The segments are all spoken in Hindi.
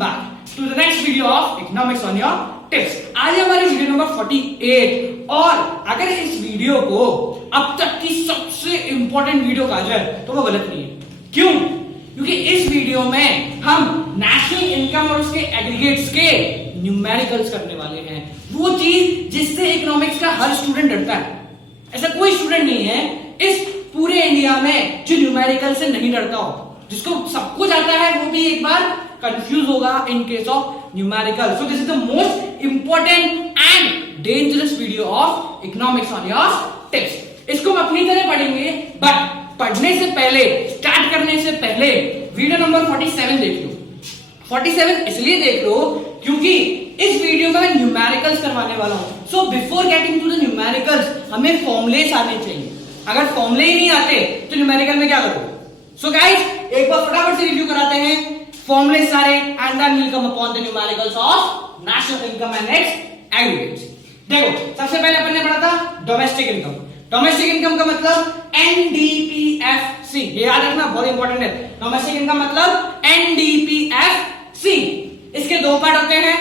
Back to the next video of economics on your tips. आज हमारी वीडियो नंबर 48 और अगर इस वीडियो को अब तक की सबसे इंपॉर्टेंट वीडियो कहा जाए तो वो गलत नहीं है। क्यों? क्योंकि इस वीडियो में हम नेशनल इनकम और उसके एग्रीगेट्स के न्यूमेरिकल्स करने वाले हैं। वो चीज जिससे इकोनॉमिक्स का हर स्टूडेंट डरता है। ऐसा कोई स्टूडेंट नहीं है इस पूरे इंडिया में जो न्यूमेरिकल से नहीं डरता हो। जिसको सब कुछ आता है वो भी एक बार कंफ्यूज होगा in case of numerical. So this is the most important and dangerous video of economics on your tips. इसको हम अपनी तरह पढ़ेंगे, बट पढ़ने से पहले, स्टार्ट करने से पहले वीडियो नंबर 47 देख लो। 47 इसलिए देख लो क्योंकि इस वीडियो में मैं न्यूमेरिकल्स करवाने वाला हूं। So before getting to the numericals हमें फॉर्मुलेस आने चाहिए। अगर फॉर्मुले ही नहीं आते तो न्यूमेरिकल में क्या करोगे? सो गाइस एक बार फटाफट से रिव्यू कराते हैं फॉर्मुले सारे and then will come upon the numericals of national income and its aggregates. देखो सबसे पहले अपन ने पढ़ा था डोमेस्टिक इनकम। डोमेस्टिक इनकम का मतलब एनडीपीएफसी, ये याद रखना, बहुत इंपॉर्टेंट है। डोमेस्टिक इनकम मतलब एनडीपीएफसी। इसके दो पार्ट होते हैं,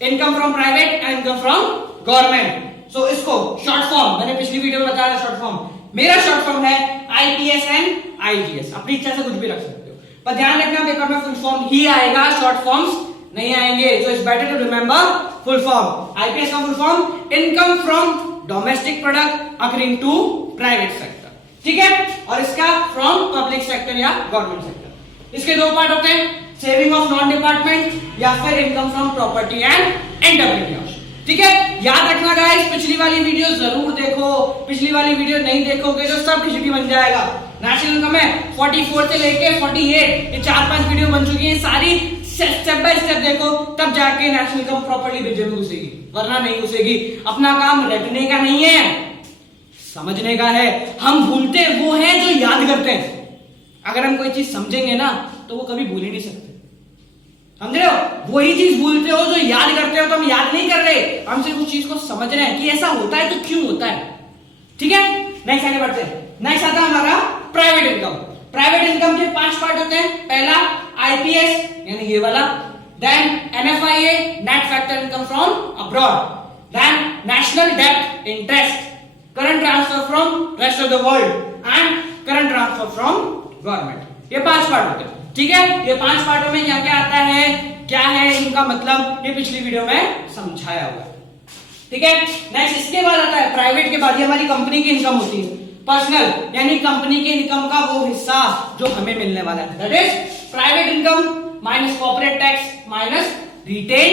income from private and income from government. So इसको शॉर्ट फॉर्म, मैंने पिछली वीडियो में बताया शॉर्ट फॉर्म, मेरा शॉर्ट फॉर्म है आईपीएस एंड आईजीएस। अपनी इच्छा से कुछ भी रख सकते हो, पर ध्यान रखना पेपर में फुल फॉर्म ही आएगा, शॉर्ट फॉर्म्स नहीं आएंगे। So it's better to remember full form. IPS का full form income from domestic product accruing to private sector, ठीक है? और इसका फ्रॉम पब्लिक सेक्टर या गवर्नमेंट सेक्टर। इसके दो पार्ट होते हैं, सेविंग ऑफ नॉन डिपार्टमेंट या फिर income from property and entrepreneurship, ठीक है? याद रखना गाइस, पिछली वाली वीडियो जरूर देखो। पिछली वाली वीडियो नहीं देखोगे तो सब खिचड़ी बन जाएगा। नेशनल इनकम में 44 से लेके 48 ये 4-5 वीडियो बन चुकी है। सारी स्टेप बाय स्टेप देखो, तब जाके नेशनल इनकम प्रॉपर्ली बिजनेस में घुसेगी, वरना नहीं घुसेगी। अपना काम रटने का नहीं है, समझने का है। हम भूलते वो हैं जो याद करते हैं। अगर हम कोई चीज समझेंगे ना तो वो कभी भूल ही नहीं सकते, समझ रहे हो? वही चीज भूलते हो जो याद करते हो। तो हम याद नहीं कर रहे, हम सिर्फ उस चीज को समझ रहे हैं कि ऐसा होता है तो क्यों होता है, ठीक है? नेक्स्ट आगे बढ़ते हैं। नेक्स्ट आता है हमारा प्राइवेट इनकम। प्राइवेट इनकम के 5 पार्ट होते हैं। पहला आईपीएस यानी ये वाला, then NFIA net factor income from abroad, then national डेब्ट interest, current transfer from rest of the world and current transfer from government. ये 5 पार्ट होते हैं, ठीक है? ये 5 पार्टों में क्या क्या आता है, क्या है इनका मतलब, ये पिछली वीडियो में समझाया हुआ है, ठीक है? नेक्स्ट इसके बाद आता है प्राइवेट के बाद ये हमारी कंपनी की इनकम होती है। पर्सनल यानी कंपनी की इनकम का वो हिस्सा जो हमें मिलने वाला है, that is private income minus corporate tax minus retained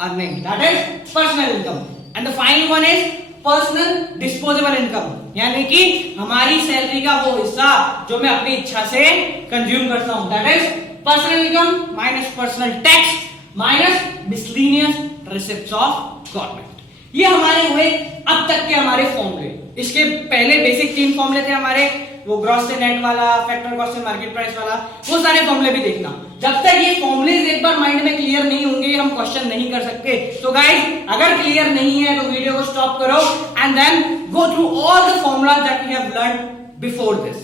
earning, that is personal income. And the final one is personal disposable income, यानी कि हमारी सैलरी का वो हिस्सा जो मैं अपनी इच्छा से कंज्यूम करता हूं, that is personal income minus personal tax minus miscellaneous receipts of government. ये हमारे हुए अब तक के हमारे फॉर्मूले। इसके पहले बेसिक 3 फॉर्मूले थे हमारे, वो ग्रॉस से नेट वाला, फैक्टर कॉस्ट से मार्केट प्राइस वाला, वो सारे फॉर्मूले भी देखना। जब तक ये फॉर्मूले एक बार माइंड में क्लियर नहीं होंगे हम क्वेश्चन नहीं कर सकते। तो गाइस अगर क्लियर नहीं है तो वीडियो को स्टॉप करो and then go through all the formulas that we have learned before this.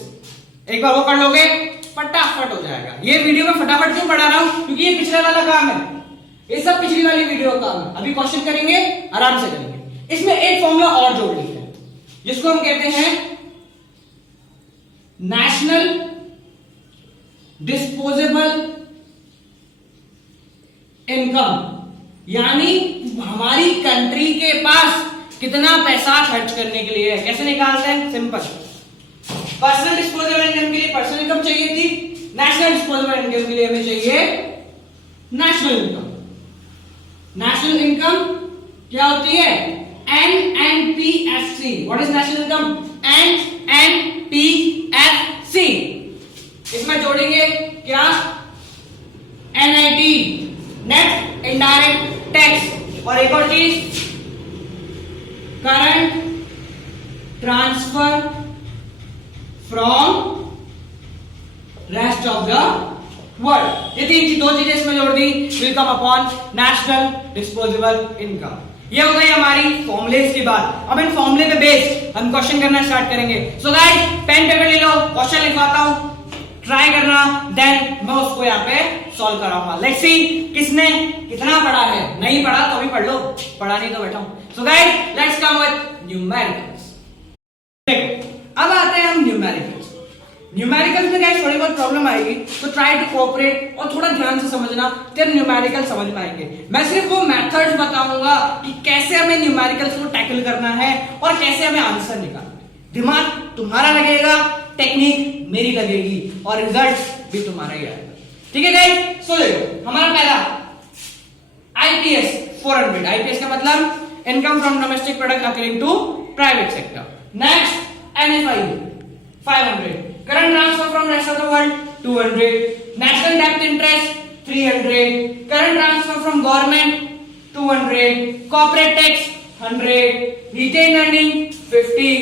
एक बार वो कर लोगे फटाफट हो जाएगा। ये वीडियो में फटाफट क्यों पढ़ा रहा हूं? क्योंकि ये पिछले वाला काम है, ये सब पिछली वाली वीडियो का काम है। अभी क्वेश्चन करेंगे, आराम से करेंगे। इसमें एक फॉर्मूला और जोड़ लेते हैं जिसको हम कहते हैं नेशनल डिस्पोजेबल इनकम, यानी हमारी कंट्री के पास कितना पैसा खर्च करने के लिए है। कैसे निकालते हैं? सिंपल, पर्सनल डिस्पोजेबल इनकम के लिए पर्सनल इनकम चाहिए थी, नेशनल डिस्पोजेबल इनकम के लिए हमें चाहिए नेशनल इनकम। नेशनल इनकम क्या होती है? NNPFC। What is national income? NNPFC। इसमें जोड़ेंगे क्या? NIT नेट इनडायरेक्ट टैक्स, और एक और चीज current transfer from rest of the world. ये 2 चीजें इसमें जोड़ दी, will come upon national disposable income. ये हो गई हमारी फॉर्मुलेस की बात। अब इन फॉर्मुले पे बेस हम क्वेश्चन करना स्टार्ट करेंगे। सो गाइस पेन पेपर ले लो, क्वेश्चन लिखवाता हूं। ट्राई करना, देन मैं उसको यहाँ पे सॉल्व कराऊंगा। लेट्स सी किसने कितना पढ़ा है। नहीं पढ़ा तो अभी पढ़ लो, पढ़ा नहीं तो बैठा हूं। So guys let's come with numericals. देखो अब आते हैं हम न्यूमेरिकल्स। न्यूमेरिकल्स में गाइस थोड़ी बहुत प्रॉब्लम आएगी, तो ट्राई टू कोऑपरेट और थोड़ा ध्यान से समझना, तेरे न्यूमेरिकल समझ पाएंगे। मैं सिर्फ वो मेथड्स बताऊंगा कि कैसे हमें न्यूमेरिकल्स को टैकल करना है और कैसे हमें आंसर निकालना है। दिमाग तुम्हारा लगेगा, टेक्निक मेरी लगेगी और रिजल्ट भी तुम्हारा ही आएगा। ठीक है गाइस, सो देखो हमारा पहला आईपीएस 400। आईपीएस का मतलब income from domestic product accruing to private sector. Next NFI 500, current transfer from rest of the world 200, national डेप्थ interest 300, current transfer from government 200, corporate tax 100, retained earning 50,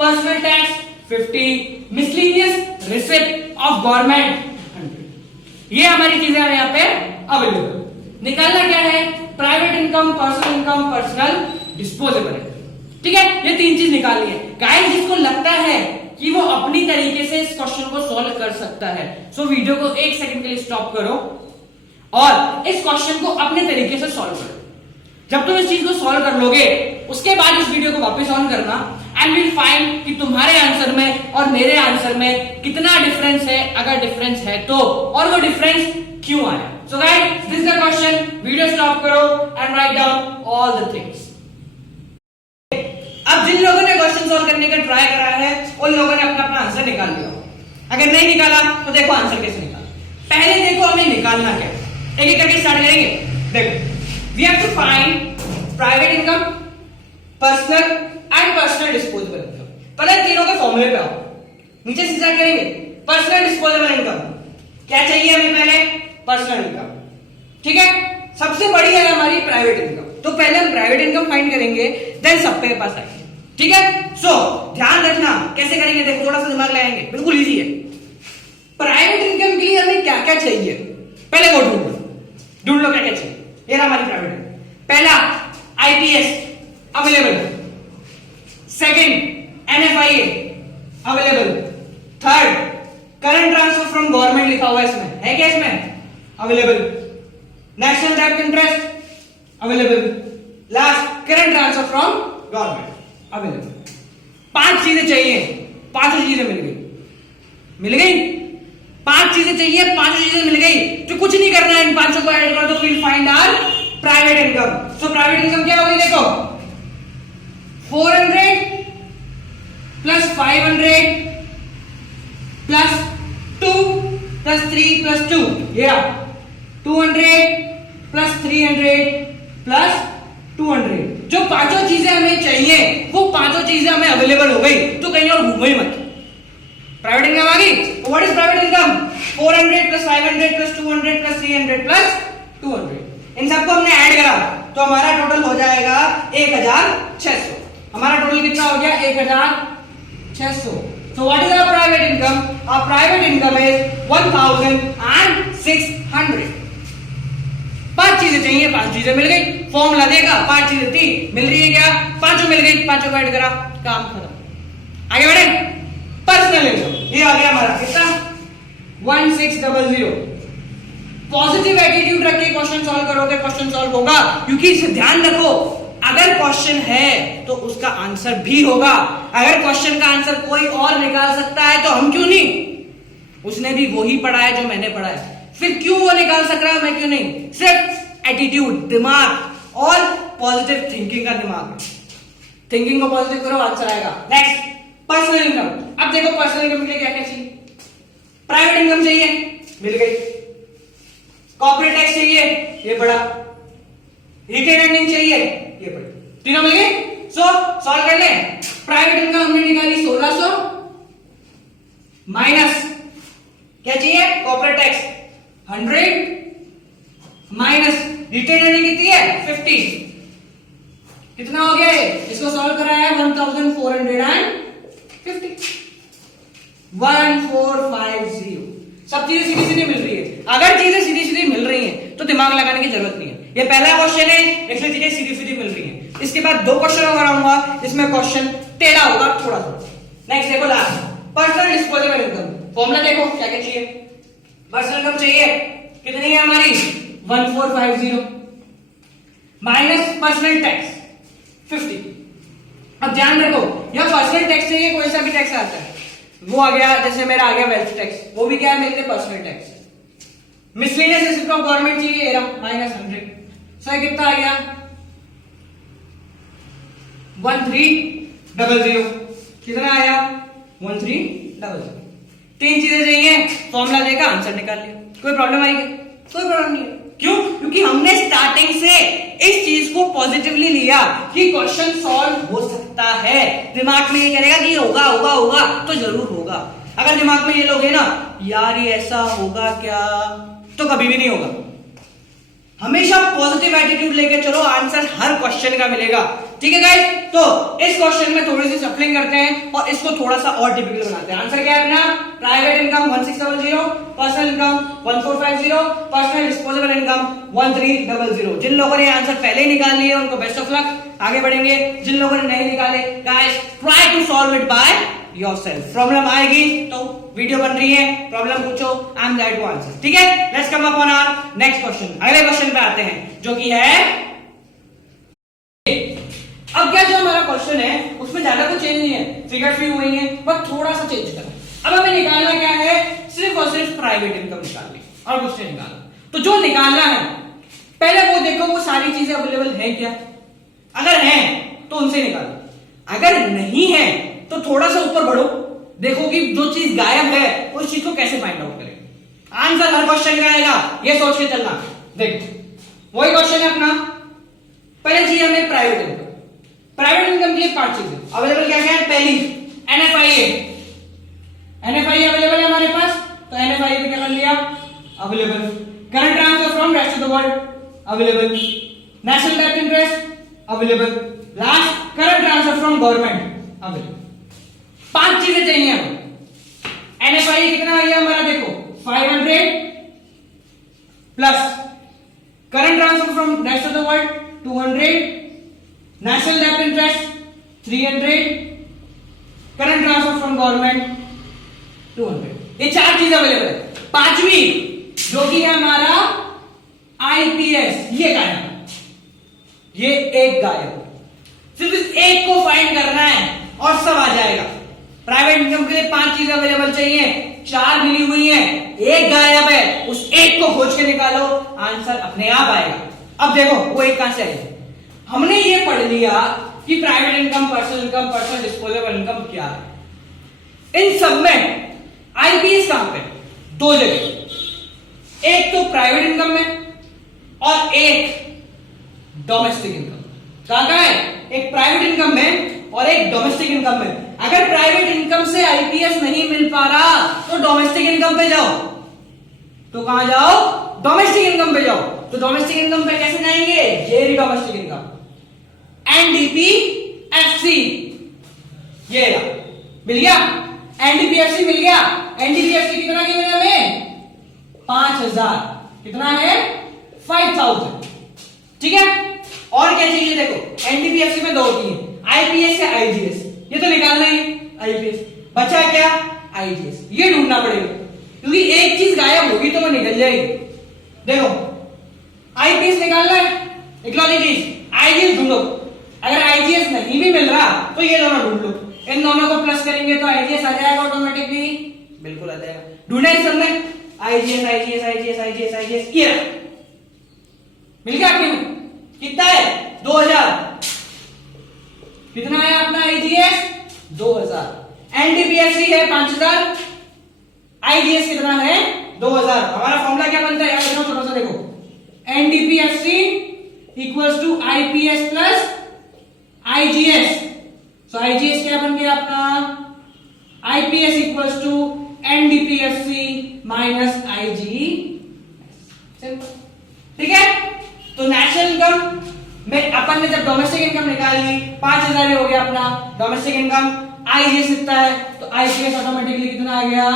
personal tax 50, miscellaneous receipt of government 100। ये हमारी चीजें हैं यहाँ पे अवेलेबल। निकालना क्या है? Private income, personal disposable income. ठीक है, ये तीन चीज निकालनी है। गाइस जिसको लगता है कि वो अपनी तरीके से इस क्वेश्चन को सॉल्व कर सकता है, सो वीडियो को 1 सेकंड के लिए स्टॉप करो और इस क्वेश्चन को अपने तरीके से सॉल्व करो। जब तुम इस चीज को सॉल्व कर लोगे, उसके बाद इस वीडियो को वापस ऑन करना एंड विल फाइंड कि तुम्हारे आंसर में और मेरे आंसर में कितना डिफरेंस है, अगर डिफरेंस है तो, और वो डिफरेंस क्यों आया। So guys this is the question, video stop करो and write down all the things. अब जिन लोगों ने क्वेश्चन सॉल्व करने का ट्राई करा है उन लोगों ने अपना अपना आंसर निकाल लिया। अगर नहीं निकाला तो देखो आंसर कैसे निकाला। पहले देखो हमें निकालना क्या है, एक एक करके स्टार्ट करेंगे। देखो we have to find private income, personal and personal disposable income. पहले तीनों के फॉर्मूले पे आओ, नीचे से स्टार्ट करेंगे। पर्सनल डिस्पोजेबल इनकम क्या चाहिए हमें? पहले पर्सनल इनकम। ठीक है, सबसे बड़ी है हमारी प्राइवेट इनकम, तो पहले हम प्राइवेट इनकम फाइंड करेंगे, देन सबके पास आएंगे। ठीक है, सो ध्यान रखना कैसे करेंगे, देखो थोड़ा सा दिमाग लगाएंगे, बिल्कुल इजी है। प्राइवेट इनकम के लिए हमें क्या क्या चाहिए, पहले वो ढूंढ लो क्या क्या चाहिए। ये हमारी प्राइवेट इनकम। पहला IPS available, second NFIA available, third current transfer from government लिखा हुआ है इसमें, है क्या इसमें? अवेलेबल, नेशनल डेप्थ interest available, last current transfer from government available. 5 चीजें चाहिए, 5 चीजें मिल गई 5 चीजें चाहिए, 5 चीजें मिल गई, तो कुछ नहीं करना है, इन 5 को ऐड कर दो, will find our private income. So private income क्या होगी? देखो 400 प्लस 500 प्लस 2 प्लस 3 प्लस 2, ये 200 प्लस 300 प्लस 200। जो पांचों चीजें हमें चाहिए वो पांचों चीजें हमें अवेलेबल हो गई, तो कहीं और घूमो ही मत। प्राइवेट इनकम आ गई, what is private income? 400 plus 500 plus 200 plus 300 plus 200। इन सबको हमने ऐड करा तो हमारा टोटल हो जाएगा 1600। हमारा टोटल कितना हो गया? 1600। So what is our private income? Our private income is 1600। 5 चीजें चाहिए, 5 चीजें मिल गई, फॉर्मूला देगा, 5 चीजें थी, मिल रही है क्या? 5 मिल गई, 5 को ऐड करा, काम खत्म। आगे बढ़े, पर्सनल इनकम ये आ गया हमारा कितना? 1600। पॉजिटिव एटीट्यूड रख के क्वेश्चन सॉल्व करोगे, क्वेश्चन सॉल्व होगा, क्योंकि इसे ध्यान रखो, अगर क्वेश्चन है तो उसका आंसर भी होगा। अगर क्वेश्चन का आंसर कोई और निकाल सकता है तो हम क्यों नहीं? उसने भी वही पढ़ा है जो मैंने पढ़ा है, फिर क्यों वो निकाल सक रहा है, मैं क्यों नहीं? सिर्फ एटीट्यूड, दिमाग और पॉजिटिव थिंकिंग का दिमाग। थिंकिंग को पॉजिटिव करो, आंसर आएगा। Next personal income. अब देखो पर्सनल इनकम के लिए क्या क्या चाहिए? प्राइवेट इनकम चाहिए, मिल गई। कॉर्पोरेट टैक्स चाहिए, ये बड़ा। रिटेन अर्निंग चाहिए, ये बड़ी। तीनों मिल गए। सो सॉल्व कर ले। प्राइवेट इनकम हमने निकाली 1600 माइनस क्या चाहिए? Corporate tax 100 minus retained earning कितनी है? 50। कितना हो गया ये? इसको सॉल्व करा है 1450। 1450। सब चीजें सीधी सीधी मिल रही है। अगर चीजें सीधी सीधी मिल रही हैं तो दिमाग लगाने की जरूरत नहीं है। ये पहला क्वेश्चन है, इसलिए चीजें सीधी सीधी मिल रही हैं। इसके बाद 2 क्वेश्चन और कराऊंगा, इसमें क्वेश्चन टेढ़ा होगा थोड़ा सा। नेक्स्ट देखो last, personal disposable income. Formula देखो क्या क्या चाहिए। पर्सनल इनकम चाहिए, कितनी है हमारी 1450 माइनस पर्सनल टैक्स 50। अब ध्यान रखो, यह पर्सनल टैक्स चाहिए, कोई सा भी टैक्स आता है वो आ गया, जैसे मेरा आ गया वेल्थ टैक्स, वो भी क्या है मेरे लिए personal tax. Miscellaneous asset of government चाहिए एरा माइनस 100, सर कितना आ गया 1300, कितना आया 1300। तीन चीजें चाहिए, फॉर्मूला देगा, आंसर निकाल लिया। कोई प्रॉब्लम आई क्या? कोई प्रॉब्लम नहीं है। क्यों? क्योंकि हमने स्टार्टिंग से इस चीज को पॉजिटिवली लिया कि क्वेश्चन सॉल्व हो सकता है। दिमाग में ये करेगा कि होगा होगा होगा तो जरूर होगा। अगर दिमाग में ये लोगे ना यार ये ऐसा होगा क्या, तो कभी भी नहीं होगा। हमेशा पॉजिटिव एटीट्यूड लेके चलो, आंसर हर क्वेश्चन का मिलेगा। ठीक है गाइस, तो इस क्वेश्चन में थोड़ी सी सफलिंग करते हैं और इसको थोड़ा सा और टिपिकल बनाते हैं। आंसर क्या है अपना? Private income 1600, personal income 1450, personal disposable income 1300। जिन लोगों ने आंसर पहले ही निकाल लिए उनको बेस्ट ऑफ लक, आगे बढ़ेंगे। जिन लोगों ने नहीं निकाले guys try to solve it by yourself. Problem आएगी तो वीडियो बन रही है, प्रॉब्लम पूछो, I am there to answer. ठीक है, let's come up on our next question. अगले क्वेश्चन पे आते हैं जो कि है, अब क्या जो हमारा क्वेश्चन है उसमें ज्यादा कुछ चेंज नहीं है, फिगर्स भी हुई हैं, बस थोड़ा सा चेंज करना। अब हमें निकालना क्या है? सिर्फ और सिर्फ प्राइवेट इनकम निकालनी और कुछ नहीं निकालना। तो जो निकालना है पहले वो देखो वो सारी चीजें अवेलेबल है क्या, अगर है तो उनसे निकालो, अगर नहीं है तो थोड़ा सा ऊपर बढ़ो, देखो कि जो चीज गायब है उस चीज को कैसे फाइंड आउट करें। आंसर हर क्वेश्चन का आएगा, ये सोच के चलना। देखो वही क्वेश्चन है अपना, पहले चाहिए हमें प्राइवेट इनकम। प्राइवेट इनकम के लिए 5 चीजें अवेलेबल क्या क्या है? पहली एनएफआईए, एनएफआईए अवेलेबल है हमारे पास, तो एनएफआईए पे क्या कर लिया? Available. Current transfer from rest of the world available. National debt interest available. Last current transfer from government available. 5 चीजें चाहिए हमें। एनएफआईए कितना आ गया हमारा? देखो 500 plus current transfer from rest of the world 200, national debt interest 300, current transfer from government 200। ये 4 चीज अवेलेबल है। पांचवी जो कि है हमारा आईपीएस, ये गायब, ये एक गायब। सिर्फ इस एक को फाइंड करना है और सब आ जाएगा। प्राइवेट इनकम के लिए 5 चीजें अवेलेबल चाहिए, 4 मिली हुई है, एक गायब है, उस एक को खोज के निकालो, आंसर अपने आप आएगा। अब देखो वो एक कहां से आएगा? हमने ये पढ़ लिया कि private income, personal income, personal disposable income क्या है। इन सब में आईपीएस कहां पे? 2 जगह, एक तो प्राइवेट इनकम में और एक डोमेस्टिक इनकम। कहां है? एक प्राइवेट इनकम में और एक डोमेस्टिक इनकम में। अगर प्राइवेट इनकम से आईपीएस नहीं मिल पा रहा तो डोमेस्टिक इनकम पे जाओ। तो कहां जाओ? डोमेस्टिक इनकम पे जाओ। तो डोमेस्टिक इनकम पे कैसे जाएंगे? ये रही डोमेस्टिक इनकम, एनडीपीएफसी, ये मिल गया, एनडीपीएफसी मिल गया। एनडीपीएफसी कितना की मिला हमें? 5000। कितना है? 5000। ठीक है, और क्या चाहिए? देखो एनडीपीएफसी में 2 होती है, आईपीएस या आईजीएस, ये तो निकालना है आईपीएस। बचा क्या? आईजीएस, ये ढूंढना पड़ेगा क्योंकि एक चीज गायब होगी तो वो निकल जाएगी। देखो आईपीएस निकालना है, इकलौती चीज आईजीएस ढूंढो। अगर आईजीएस नहीं भी मिल रहा तो ये दोनों ढूंढ लो, इन दोनों को प्लस करेंगे तो आईजीएस आ जाएगा ऑटोमेटिकली। बिल्कुल आ जाएगा। ढूंढा इस सब में IGS IGS IGS IGS IGS, ये मिल गया आपके में। कितना है? 2000। कितना है अपना आईजीएस? 2000। एनडीपीएफसी है 5000, आईजीएस कितना है? 2000। हमारा फॉर्मूला क्या बनता है यार? देखो थोड़ा सा देखो, NDPFC equals to IPS plus IGS. So IGS क्या बन गया अपना? IPS equals to NDPFC minus IGS. ठीक है, तो नेशनल इनकम में अपन ने जब डोमेस्टिक इनकम निकाल ली, 5000 हो गया अपना डोमेस्टिक इनकम। आईजीएस कितना है? तो आईपीएस ऑटोमेटिकली कितना आ गया?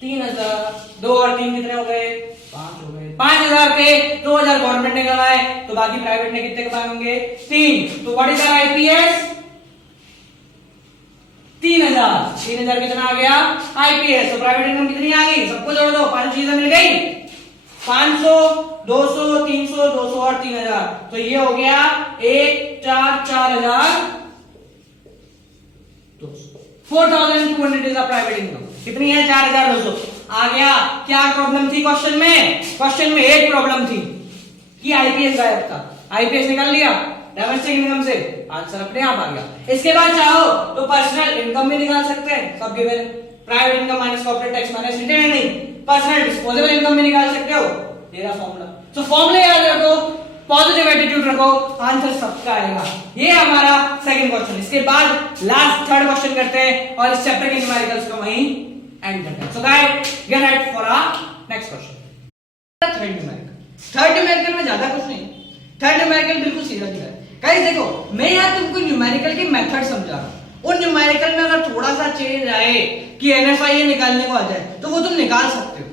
3000। 2 और 3 कितने हो गए? 5 हो गए। 5000 पे 2000 गवर्नमेंट ने कमाए तो बाकी प्राइवेट ने कितने कमाए होंगे? 3। तो व्हाट इज आवर आईपीएस? 3000 कितना आ गया आईपीएस। तो प्राइवेट इनकम कितनी आ गई, सबको जोड़ दो, 5 चीजें मिल गई, 500, 200, 300, 200 और 3000। तो ये हो गया 4,00,000 4,200 इज प्राइवेट इनकम। कितनी है 4,200 आ गया। क्या प्रॉब्लम थी क्वेश्चन में? क्वेश्चन में एक प्रॉब्लम थी कि आईपीएस गायब था, आईपीएस निकाल लिया डोमेस्टिक इनकम से, आंसर अपने आप आ गया। इसके बाद चाहो तो पर्सनल इनकम भी निकाल सकते हैं, सब given, private income minus corporate tax minus retained earning. Personal disposable income भी निकाल सकते हो, तेरा फॉर्मूला। तो फॉर्मूला याद रखो, पॉजिटिव एटीट्यूड रखो, आंसर सबका आएगा। ये हमारा सेकंड क्वेश्चन। इसके बाद लास्ट थर्ड क्वेश्चन करते हैं और इस चैप्टर के न्यूमेरिकल्स को वहीं एंड करते हैं। So guys get ready for our next question. Third numerical में ज्यादा कुछ नहीं, थर्ड न्यूमेरिकल बिल्कुल सीधा सीधा है। गाइस देखो, मैं यहाँ तुमको न्यूमेरिकल की मेथड समझा रहा हूँ। उन न्यूमेरिकल में अगर थोड़ा सा चेंज आए कि एनएफआई निकालने को आ जाए तो वो तुम निकाल सकते हो।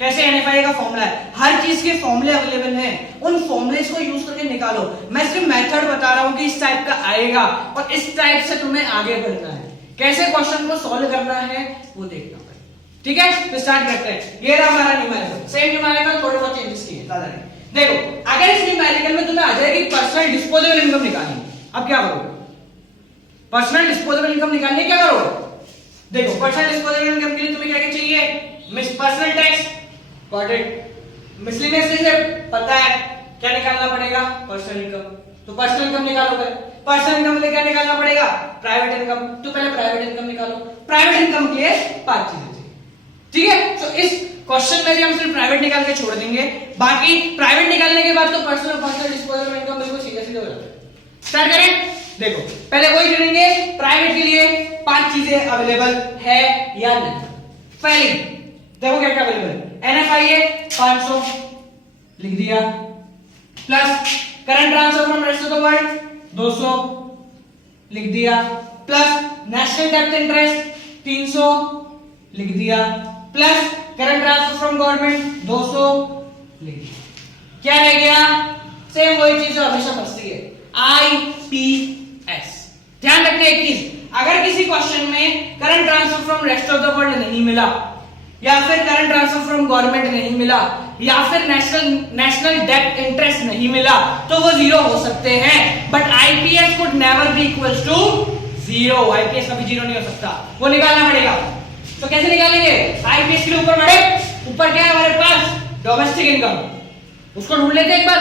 कैसे? एनएफआई का फॉर्मूला है, हर चीज के फॉर्मूले अवेलेबल हैं, उन फॉर्मूलेस को यूज करके निकालो। मैं सिर्फ मेथड बता रहा हूं कि इस टाइप का आएगा और इस टाइप से तुम्हें आगे बढ़ना है, कैसे क्वेश्चन को सॉल्व करना है वो देखना पड़ेगा। ठीक है, तो स्टार्ट करते हैं। ये रहा हमारा न्यूमेरिकल, सेम न्यूमेरिकल, थोड़े बहुत चेंजेस किए, ज्यादा नहीं। देखो, अगर इस न्यूमेरिकल में तुम्हें आ जाए कि पर्सनल डिस्पोजेबल इनकम निकालनी, अब क्या करोगे? पर्सनल डिस्पोजेबल इनकम निकालनी क्या करोगे? देखो, पर्सनल डिस्पोजेबल इनकम के लिए तुम्हें क्या क्या चाहिए? Personal tax, got it. Miscellaneous receipt, पता है क्या निकालना पड़ेगा? Personal income. तो पर्सनल इनकम निकालोगे, पर्सनल इनकम के लिए क्या निकालना पड़ेगा? Private income. तो पहले प्राइवेट इनकम निकालो। प्राइवेट इनकम के लिए 5 चीजें चाहिए, ठीक है। तो इस क्वेश्चन में भी हम सिर्फ प्राइवेट निकाल के छोड़ देंगे, बाकी प्राइवेट निकालने के बाद तो पर्सनल डिस्पोजेबल इनकम बिल्कुल सीधे सीधे हो जाता है। स्टार्ट करें। देखो, पहले वही करेंगे, प्राइवेट के लिए 5 चीजें अवेलेबल है या नहीं। पहली देखो क्या क्या अवेलेबल है। एनएफआई है 500 लिख दिया, plus current transfer from rest of the world 200 लिख दिया, प्लस नेशनल डेब्ट इंटरेस्ट 300 लिख दिया, plus current transfer from government 200 लिख दिया। क्या रह गया? सेम वही चीज जो हमेशा फंसती है, आईपीएस। ध्यान रखना एक चीज, अगर किसी क्वेश्चन में current transfer from rest of the world नहीं मिला, या फिर करंट ट्रांसफर फ्रॉम गवर्नमेंट नहीं मिला, या फिर नेशनल डेब्ट इंटरेस्ट नहीं मिला, तो वो जीरो हो सकते हैं। But IPS could never be equals to zero. IPS कभी जीरो नहीं हो सकता, वो निकालना पड़ेगा। तो कैसे निकालेंगे? आईपीएस के ऊपर बढ़े, ऊपर क्या है हमारे पास? डोमेस्टिक इनकम, उसको ढूंढ लेते हैं एक बार।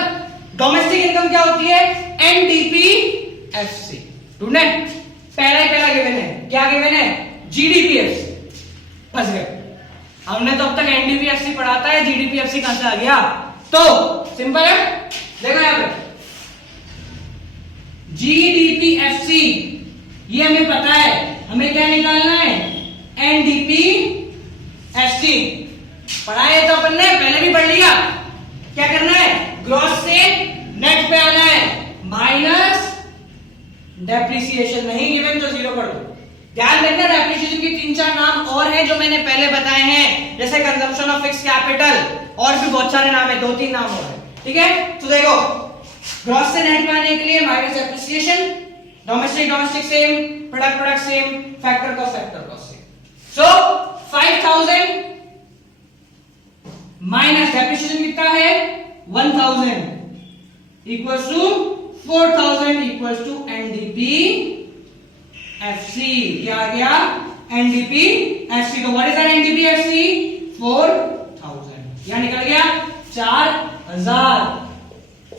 डोमेस्टिक इनकम क्या होती है? एनडीपीएफसी। ढूंढे, पहला ही पहला गिवन है, क्या गिवन है? जीडीपीएफसी। फंस गए, हमने तो अब तक एनडीपीएफसी पढ़ा था, है जीडीपीएफसी कहां से आ गया? तो सिंपल है, देखो यहां पे जीडीपीएफसी, ये हमें पता है, हमें क्या निकालना है? एनडीपीएफसी। पढ़ा है तो अपन ने, पहले भी पढ़ लिया। क्या करना है? ग्रॉस से नेट पे आना है, माइनस डेप्रिसिएशन, नहीं गिवन तो जीरो कर दो। ध्यान रखना, डेप्रिसिएशन के 3-4 नाम और हैं जो मैंने पहले बताए हैं, जैसे कंजम्पशन ऑफ फिक्स्ड कैपिटल, और भी बहुत सारे नाम है, 2-3 नाम और है, ठीक है। तो देखो, ग्रॉस से नेट में आने के लिए minus depreciation, domestic same, product same, factor cost same. So 5000 minus depreciation कितना है? 1000 equals to 4000 equals to NDPFC. क्या आ गया? एनडीपीएफसी। तो व्हाट इज आवर एनडीपीएफसी? 4000। यहां निकल गया 4000।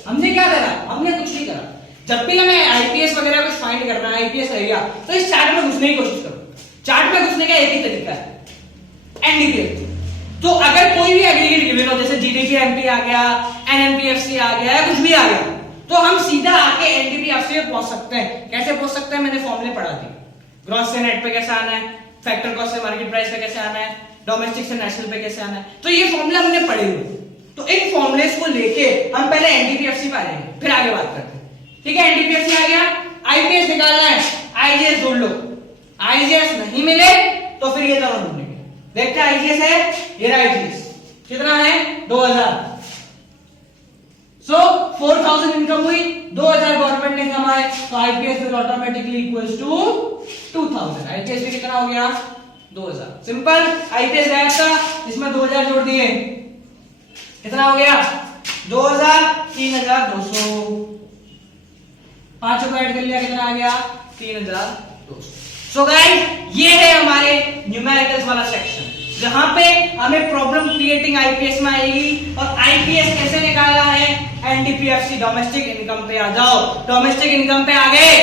हमने क्या करा? हमने कुछ नहीं करा। जब भी हमें आईपीएस वगैरह कुछ फाइंड करना है, आईपीएस रह गया, तो इस चार्ट में घुसने की कोशिश करो। चार्ट में घुसने का एक ही तरीका है, एनडीपीएफसी। तो अगर कोई भी एग्रीगेट गिवन हो, जैसे जीडीपीएमपी आ गया, एनएनपीएफसी आ गया, या कुछ भी आ गया, तो हम सीधा आके एनडीपीएफसी में पहुंच सकते हैं। कैसे पहुंच सकते हैं? मैंने फॉर्मूले पढ़ा दिए। ग्रॉस से नेट पे कैसे आना है, फैक्टर कॉस्ट से मार्केट प्राइस पे कैसे आना है, डोमेस्टिक से नेशनल पे कैसे आना है, तो ये फॉर्मूला हमने पढ़े हुए। तो इन फॉर्मूलेस को लेके हम पहले एनडीपीएफसी पे आ जाएंगे, फिर आगे बात करते हैं, ठीक है। एनडीपीएफसी आ गया, आईपीएस निकालना है, आईजीएस ढूंढ लो। आईजीएस नहीं मिले तो फिर ये दोनों ढूंढेंगे। देखते हैं, आईजीएस है, ये रहा आईजीएस, कितना है? 2000। सो 4000 2000 इनकम हुई, 2000 गवर्नमेंट ने कमाए, तो IPS will automatically equals to 2000। IPS में कितना हो गया 2000। सिंपल, आईपीएस गया था इसमें 2000 जोड़ दिए, कितना हो गया 2000, 3200, 5 को ऐड कर लिया, कितना आ गया 3200। सो गाइस ये है हमारे न्यूमेरिकल्स वाला सेक्शन, जहां पे हमें प्रॉब्लम क्रिएटिंग आईपीएस में आएगी और आईपीएस कैसे निकालना है, एनटीपीएफसी डोमेस्टिक इनकम पे आ जाओ। डोमेस्टिक इनकम पे आ गए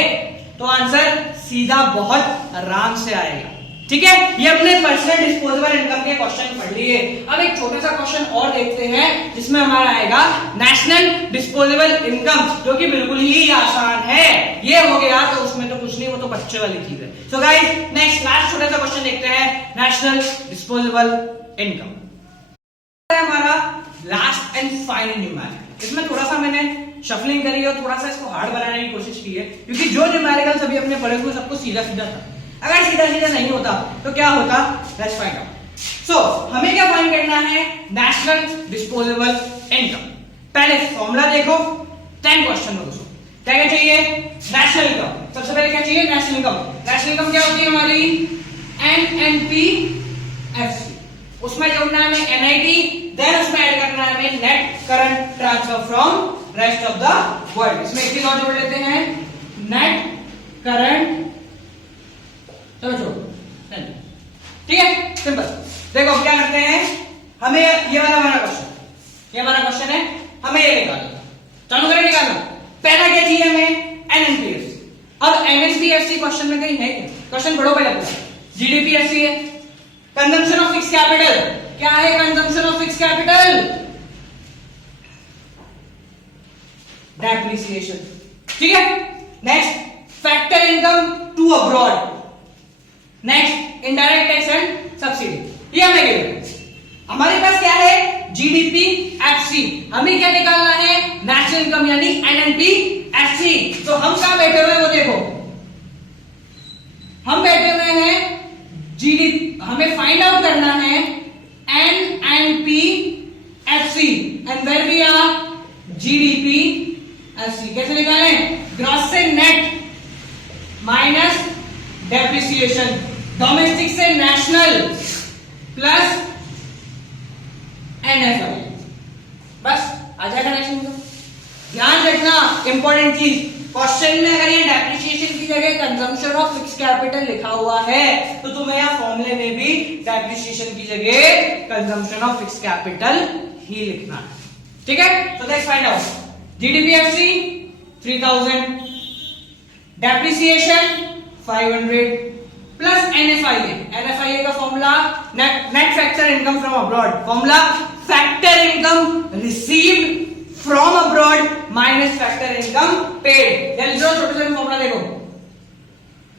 तो आंसर सीधा बहुत आराम से आएगा, ठीक है। ये अपने पर्सनल डिस्पोजेबल इनकम के क्वेश्चन पढ़ लिए। अब एक छोटा सा क्वेश्चन और देखते हैं जिसमें हमारा आएगा नेशनल डिस्पोजेबल इनकम, जो कि बिल्कुल ही आसान है। ये हो गया तो उसमें तो कुछ नहीं, वो तो बच्चे वाली चीज है। सो गाइस नेक्स्ट लास्ट छोटा सा क्वेश्चन देखते हैं, नेशनल डिस्पोजेबल इनकम हमारा लास्ट एंड फाइनल न्यूमेरिकल। इसमें थोड़ा सा मैंने शफलिंग करी है और थोड़ा सा इसको हार्ड बनाने की कोशिश की है, क्योंकि जो न्यूमेरिकल अभी हमने पढ़े हुए सबको सीधा सीधा था। अगर सीधा सीधा नहीं होता तो क्या होता, लेट्स फाइंड आउट। सो हमें क्या फाइंड करना है, नेशनल डिस्पोजेबल इनकम। पहले फॉर्मूला देखो, 10 क्वेश्चन में दोस्तों क्या क्या चाहिए, नेशनल इनकम। सबसे पहले क्या चाहिए, नेशनल इनकम। नेशनल इनकम क्या होती है हमारी, एनएनपीएफसी। उसमें जोड़ना है हमें एनआईटी, देन उसमें ऐड करना है हमें net current transfer from rest of the world. इसमें एक चीज और जोड़ लेते हैं, नेट करंट, चलो छोड़ो, ठीक है सिंपल। देखो अब क्या करते हैं, हमें ये वाला हमारा क्वेश्चन, ये हमारा क्वेश्चन है, हमें ये निकालना, चालू करें निकालना। पहला क्या चाहिए हमें, एनएनपीएफसी। अब एनएनपीएफसी क्वेश्चन में कहीं है क्या, क्वेश्चन पढ़ो पहले पूरा। जीडीपीएफसी है, कंजम्पशन ऑफ फिक्स कैपिटल। क्या है consumption of fix capital, depreciation, ठीक है। Next factor income to abroad, next indirect tax and subsidy. ये हमें गिवन है। हमारे पास क्या है, जीडीपीएफसी। हमें क्या निकालना है, नेशनल इनकम यानी एनएनपीएफसी। तो हम कहां बैठे हुए हैं वो देखो, हम बैठे हुए हैं जीडीपी, हमें फाइंड आउट करना है एनएनपीएफसी एंड वेयर वी आर जीडीपीएफसी। कैसे निकालें, ग्रॉस से नेट माइनस डेप्रिसिएशन, डोमेस्टिक से नेशनल प्लस एनएफआई, बस आ जाएगा नेशनल इनकम। ध्यान रखना इंपॉर्टेंट चीज, क्वेश्चन में अगर ये डेप्रिसिएशन की जगह कंजम्पशन ऑफ फिक्स कैपिटल लिखा हुआ है तो तुम्हें यहाँ फॉर्मूले में भी डेप्रिसिएशन की जगह कंजम्पशन ऑफ फिक्स कैपिटल ही लिखना है, ठीक है। तो let's find out, GDPFC 3000, depreciation 500 plus NFIA. NFIA का formula net factor income from abroad, formula factor income received from abroad minus factor income paid. जल्दी जो छोटे से फॉर्मूला देखो,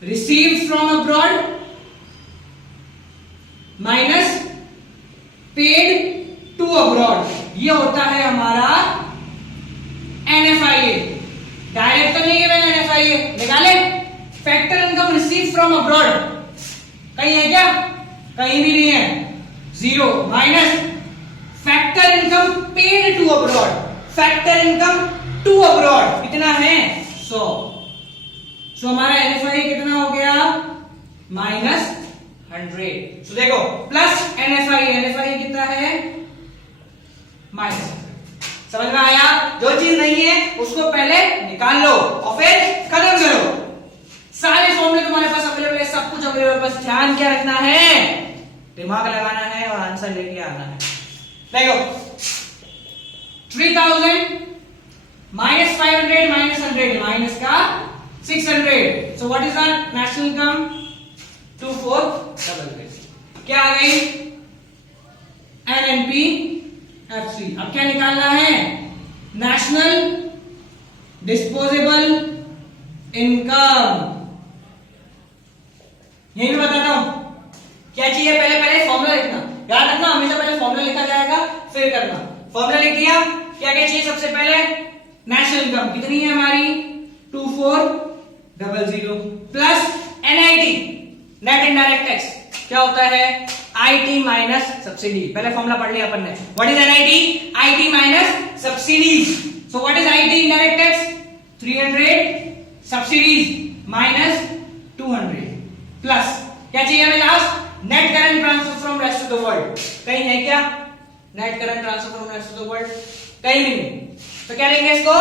received from abroad minus paid to abroad, ये होता है हमारा एनएफआईए। डायरेक्ट तो नहीं है मैंने एनएफआईए निकाले। Factor income receive from abroad कहीं है क्या, कहीं भी नहीं है, zero, minus factor income paid to abroad, factor income to abroad कितना है 100। सो हमारा एनएफआई कितना हो गया, -100। सो देखो प्लस एनएफआई, एनएफआई कितना है -100। समझ में आया, जो चीज नहीं है उसको पहले निकाल लो और फिर खत्म करो। सारे फॉर्मूले तुम्हारे पास अवेलेबल है, सब कुछ अवेलेबल, बस ध्यान क्या रखना है, दिमाग लगाना है और आंसर लेके आना है। देखो 3000 -500 -100 माइनस का 600। So what is our national income 2400। क्या आ गई, एनएनपीएफसी। अब क्या निकालना है, नेशनल डिस्पोजेबल इनकम। यही मैं बताता हूं क्या चाहिए, पहले फॉर्मूला लिखना, याद रखना हमेशा पहले फॉर्मूला लिखा जाएगा फिर करना। फॉर्मूला लिख दिया, क्या क्या चाहिए, सबसे पहले नेशनल इनकम कितनी है हमारी 2400 plus NIT net indirect tax, क्या होता है आईटी माइनस सब्सिडी। पहले फॉर्मूला पढ़ लिया अपन ने, what is NIT, IT minus subsidies. So what is IT indirect tax? 300 subsidies minus 200 plus क्या चाहिए हमें last? Net current transfer from rest of the world. कहीं है क्या net current transfer from rest of the world? कहीं नहीं. तो क्या लेंगे इसको?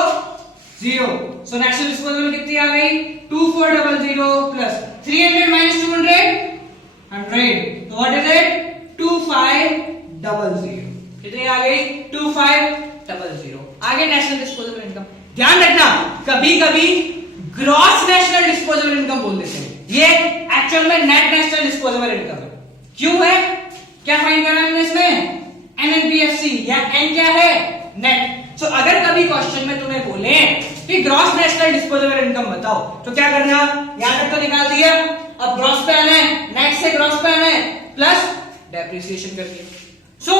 0. सो नेशनल डिस्पोजेबल कितनी आ गई? 2400 प्लस 300 माइनस 200 100. तो व्हाट इज इट? 2500. कितनी आ गई? 2500. आगे नेशनल डिस्पोजेबल इनकम. ध्यान रखना कभी कभी ग्रॉस नेशनल डिस्पोजेबल इनकम बोल देते हैं, ये एक्चुअल में नेट नेशनल डिस्पोजेबल इनकम है. क्यों है? क्या फाइंड करना है हमने इसमें? NNPFC या N क्या है? नेट. सो अगर कभी क्वेश्चन में तुम्हें बोले कि ग्रॉस नेशनल डिस्पोजेबल इनकम बताओ तो क्या करना? यहां तक तो निकाल दिया, अब ग्रॉस पे आना है, नेट से ग्रॉस पे आना है, प्लस डेप्रिसिएशन कर दिया. सो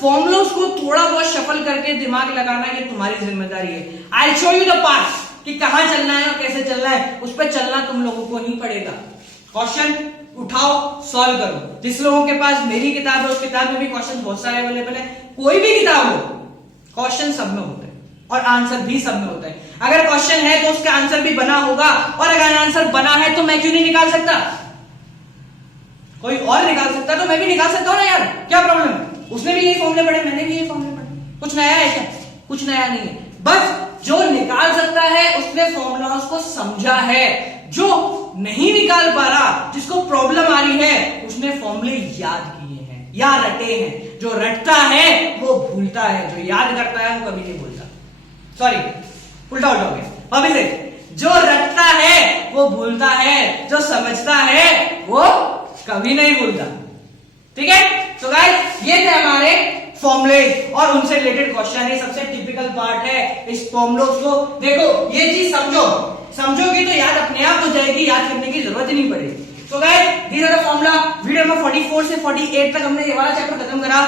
फॉर्मूलोस को थोड़ा बहुत शफल करके दिमाग लगाना ये तुम्हारी जिम्मेदारी है. I show you the path कि कहां चलना है और कैसे चलना है, उस पर चलना तुम लोगों को ही पड़ेगा. क्वेश्चन उठाओ, सॉल्व करो. जिस लोगों के पास मेरी किताब है उस किताब में भी क्वेश्चन बहुत सारे अवेलेबल है. कोई भी किताब हो, क्वेश्चन सब में होता है और आंसर भी सब में होता है. अगर क्वेश्चन है तो उसका आंसर भी बना होगा, और अगर आंसर बना है तो मैं क्यों नहीं निकाल सकता? कोई और निकाल सकता तो मैं भी निकाल सकता हूं ना यार, क्या प्रॉब्लम है? उसने भी यही फॉर्मूले पढ़े, मैंने भी यही फॉर्मूले पढ़े. कुछ नया है क्या? कुछ नया नहीं है. बस जो निकाल सकता है उसने फॉर्मूलास को समझा है, जो नहीं निकाल पा रहा, जिसको प्रॉब्लम आ रही है, उसने फॉर्मूले याद किए हैं या रटे हैं. जो रटता है वो भूलता है, जो याद करता है वो कभी नहीं भूलता. सॉरी, उल्टा हो गया. वापस से, जो रटता है वो भूलता है, जो समझता है वो कभी नहीं भूलता. ठीक है. तो गाइस ये थे हमारे फॉर्मूले और उनसे रिलेटेड क्वेश्चन है. सबसे टिपिकल पार्ट है इस फॉर्मूलोस को. देखो ये चीज समझोगी तो याद अपने आप हो जाएगी, याद करने की जरूरत ही नहीं पड़ेगी. So guys this are the formula. Video number 44 से 48 तक हमने ये वाला चैप्टर खत्म करा.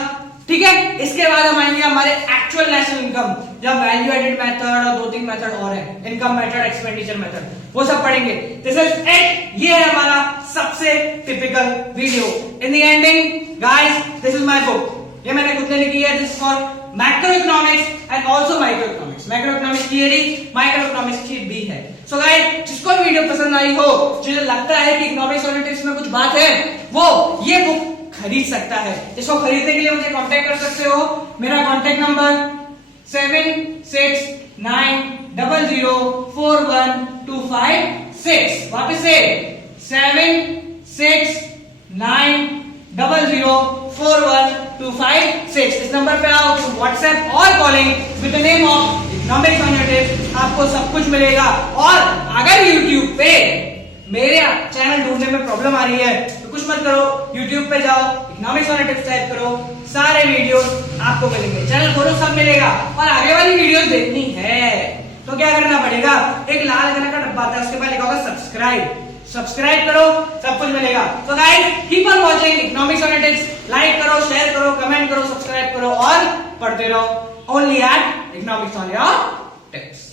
ठीक है. इसके बाद हम आएंगे हमारे एक्चुअल नेशनल इनकम, जब वैल्यू एडेड मेथड और 2-3 मेथड और है, इनकम मेथड, एक्सपेंडिचर मेथड, वो सब पढ़ेंगे. This is it. ये है हमारा सबसे typical video. In the ending guys this is my book. ये मैंने खुद ने लिखी है. This for macro economics and also micro economics. Macro economics theory, micro economics की भी है. सो गाइस जिसको वीडियो पसंद आई हो, जिसे लगता है कि इकोनॉमिक्स और टिप्स में कुछ बात है, वो ये बुक खरीद सकता है. इसको खरीदने के लिए मुझे कांटेक्ट कर सकते हो. मेरा कांटेक्ट नंबर 7690041256. वापस से 7690041256. इस नंबर पे आओ. व्हाट्सएप और calling with the name of economics on your tips, आपको सब कुछ मिलेगा. और अगर YouTube पे मेरे चैनल ढूंढने में प्रॉब्लम आ रही है तो कुछ मत करो, YouTube पे जाओ, इकोनॉमिक्स ऑन टिप्स टाइप करो, सारे वीडियोस आपको मिलेंगे. चैनल खोलो, सब मिलेगा. और आगे वाली वीडियोस देखनी है तो क्या करना पड़ेगा? एक लाल कलर का डब्बा आता है, उसके बाद लिखा होगा सब्सक्राइब करो, सब कुछ मिलेगा. तो guys keep on watching economics on tips. Like करो, शेयर करो, कमेंट करो, सब्सक्राइब करो और पढ़ते रहो. Only at economics on your tips.